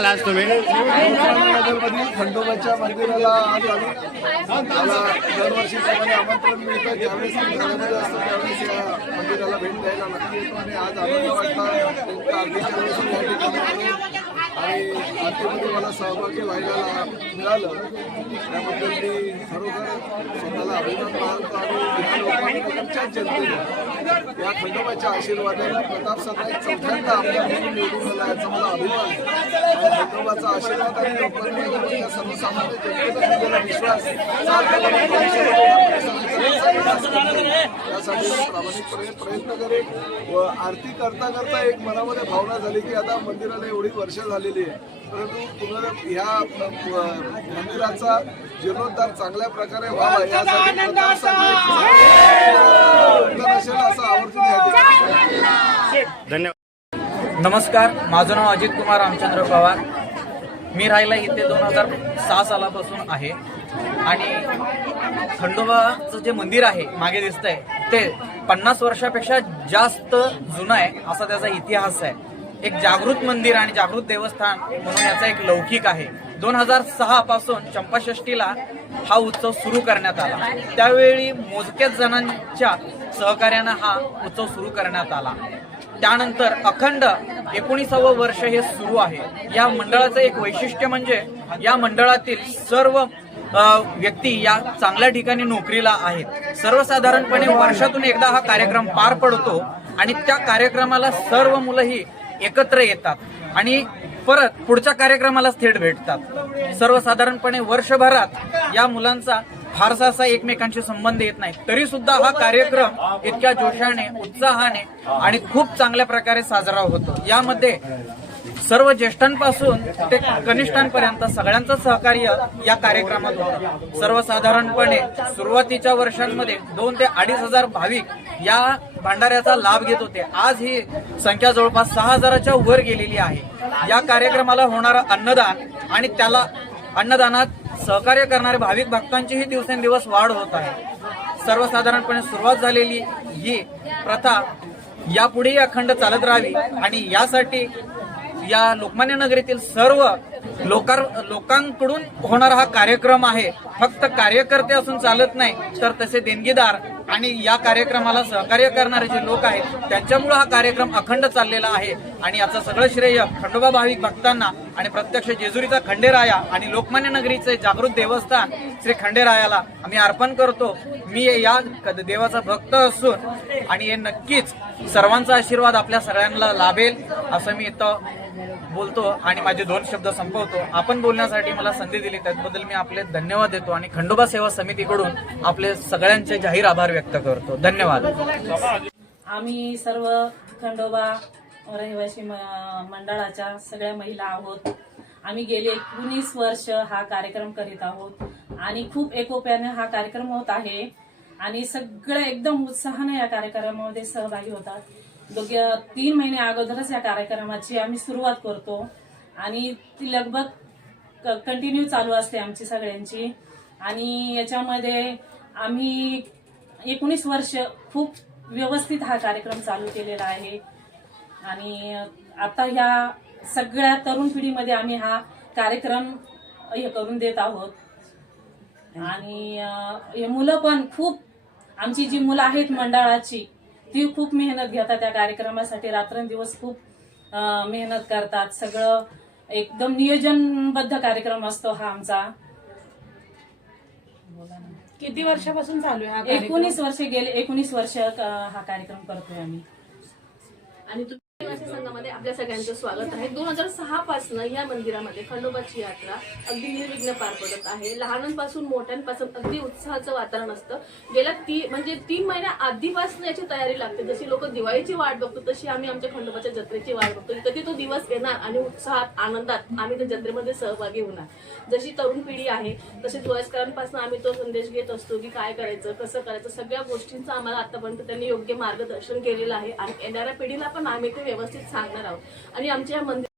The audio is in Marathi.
आला आज तुम्ही? खंडोबाच्या मंदिराला आज आम्ही मला दरवर्षीप्रमाणे आमंत्रण मिळतं ज्यावेळेस त्यावेळेस या मंदिराला भेट द्यायला नक्की येतो आणि आज आनंद वाटला. नेमकं मला सहभागी व्हायला मिळालं. त्याबद्दल मी खरोखर स्वतःला अभिनंदन मानतो आणि या लोकमान्यनगरच्याच जनतेने या खंडोबाच्या आशीर्वादाने प्रताप सरनाईक चौथ्यांदा आमदार म्हणून निवडून झाला याचा मला अभिमान आहे. खंडोबाचा आशीर्वाद आणि या सर्वसामान्य जनतेला दिलेला विश्वास त्यासाठी प्रामाणिकपणे प्रयत्न करेन व आरती करता करता एक मनामध्ये भावना झाली की आता मंदिराला एवढी वर्ष झालेली आहे. परंतु पुनर ह्या मंदिराचा जीर्णोद्धार चांगल्या प्रकारे व्हावा यासाठी असं आवर्जून धन्यवाद. नमस्कार माझं नाव अजित कुमार रामचंद्र पवार. मी राहिला इथे दोन हजार सहा सालापासून आहे. आणि खंडोबाचं जे मंदिर आहे मागे दिसतंय ते पन्नास वर्षापेक्षा जास्त जुनं आहे असा त्याचा इतिहास आहे. एक जागृत मंदिर आणि जागृत देवस्थान म्हणून याचा एक लौकिक आहे. दोन हजार सहा पासून चंपाषष्टीला हा उत्सव सुरू करण्यात आला. त्यावेळी मोजक्याच जणांच्या सहकार्यानं हा उत्सव सुरू करण्यात आला. त्यानंतर अखंड एकोणीसावं वर्ष हे सुरू आहे. या मंडळाचं एक वैशिष्ट्य म्हणजे या मंडळातील सर्व व्यक्ती या चांगल्या ठिकाणी नोकरीला आहेत. सर्वसाधारणपणे वर्षातून एकदा हा कार्यक्रम पार पडतो आणि त्या कार्यक्रमाला सर्व मुलं ही एकत्र येतात. आणि परत पुढच्या कार्यक्रमालाच थेट भेटतात. सर्वसाधारणपणे वर्षभरात या मुलांचा फारसा असा एकमेकांशी संबंध येत नाही. तरी सुद्धा हा कार्यक्रम इतक्या जोशाने उत्साहाने आणि खूप चांगल्या प्रकारे साजरा होतो. यामध्ये सर्व ज्येष्ठांपासून ते कनिष्ठांपर्यंत सगळ्यांचं सहकार्य या कार्यक्रमात होतं. सर्वसाधारणपणे सुरुवातीच्या वर्षांमध्ये दोन ते अडीच हजार भाविक या भांडाऱ्याचा लाभ घेत होते. आज ही संख्या जवळपास सहा हजाराच्या वर गेलेली आहे. या कार्यक्रमाला होणारं अन्नदान आणि त्याला अन्नदानात सहकार्य करणारे भाविक भक्तांचीही दिवसेंदिवस वाढ होत आहे. सर्वसाधारणपणे सुरुवात झालेली ही प्रथा यापुढेही अखंड चालत राहावी आणि यासाठी या लोकमान्य नगरीतील सर्व लोकार लोकांकडून होणारा हा कार्यक्रम आहे. फक्त कार्यकर्ते असून चालत नाही तर तसे देणगीदार आणि या कार्यक्रमाला सहकार्य करणारे जे लोक आहेत त्यांच्यामुळे हा कार्यक्रम अखंड चाललेला आहे. आणि याचं सगळं श्रेय खंडोबा भाविक भक्तांना आणि प्रत्यक्ष जेजुरीचा खंडेराया आणि लोकमान्य नगरीचे जागृत देवस्थान श्री खंडेरायाला आम्ही अर्पण करतो. मी या देवाचा भक्त असून आणि हे नक्कीच सर्वांचा आशीर्वाद आपल्या सगळ्यांना लाभेल असं मी इथं बोलतो आणि माझे दोन शब्द संपवतो. आपण बोलण्यासाठी मला संधी दिली त्याबद्दल मी आपले धन्यवाद देतो आणि खंडोबा सेवा समितीकडून आपले सगळ्यांचे जाहीर आभार व्यक्त करतो. धन्यवाद. आम्ही सर्व खंडोबा रहिवासी मंडळाच्या सगळ्या महिला आहोत. आम्ही गेले एकोणीस वर्ष हा कार्यक्रम करीत आहोत आणि खूप एकोप्याने हा कार्यक्रम होत आहे. आणि सगळं एकदम उत्साहाने या कार्यक्रमामध्ये सहभागी होतात. तीन महिने अगोदरच या कार्यक्रमाची आम्ही सुरुवात करतो. आणि ती लगभग कंटिन्यू चालू असते आमची सगळ्यांची. आणि याच्यामध्ये आम्ही एकोणीस वर्ष खूप व्यवस्थित हा कार्यक्रम चालू केलेला आहे. आणि आता ह्या सगळ्या तरुण पिढीमध्ये आम्ही हा कार्यक्रम हे करून देत आहोत. आणि हे मुलं पण खूप आमची जी मुलं आहेत मंडळाची ती खूप मेहनत घेतात त्या कार्यक्रमासाठी. रात्रंदिवस खूप मेहनत करतात. सगळं एकदम नियोजनबद्ध कार्यक्रम असतो हा आमचा. किती वर्षापासून चालू आहे हा? एकोणीस वर्ष गेले एकोणीस वर्ष हा कार्यक्रम करतोय आम्ही. आणि तुम्ही संघामध्ये आपल्या सगळ्यांचं स्वागत आहे. दोन हजार सहा पासून या मंदिरामध्ये खंडोबाची यात्रा अगदी निर्विघ्न पार पडत आहे. लहानांपासून मोठ्यांपासून अगदी उत्साहाचं वातावरण असतं. गेल्या ती म्हणजे तीन महिन्या आधीपासून याची तयारी लागते. जशी लोक दिवाळीची वाट बघतो तशी आम्ही आमच्या खंडोबाच्या जत्रेची वाट बघतो. कधी तो दिवस येणार आणि उत्साहात आनंदात आम्ही त्या जत्रेमध्ये सहभागी होणार. जशी तरुण पिढी आहे तसेच वयस्करांपासून आम्ही तो संदेश घेत असतो की काय करायचं कसं करायचं सगळ्या गोष्टींचं आम्हाला आतापर्यंत त्यांनी योग्य मार्गदर्शन केलेलं आहे. आणि येणाऱ्या पिढीला पण आम्ही ते व्यवस्थित सांगणार आहोत. आणि आमच्या या मंदिर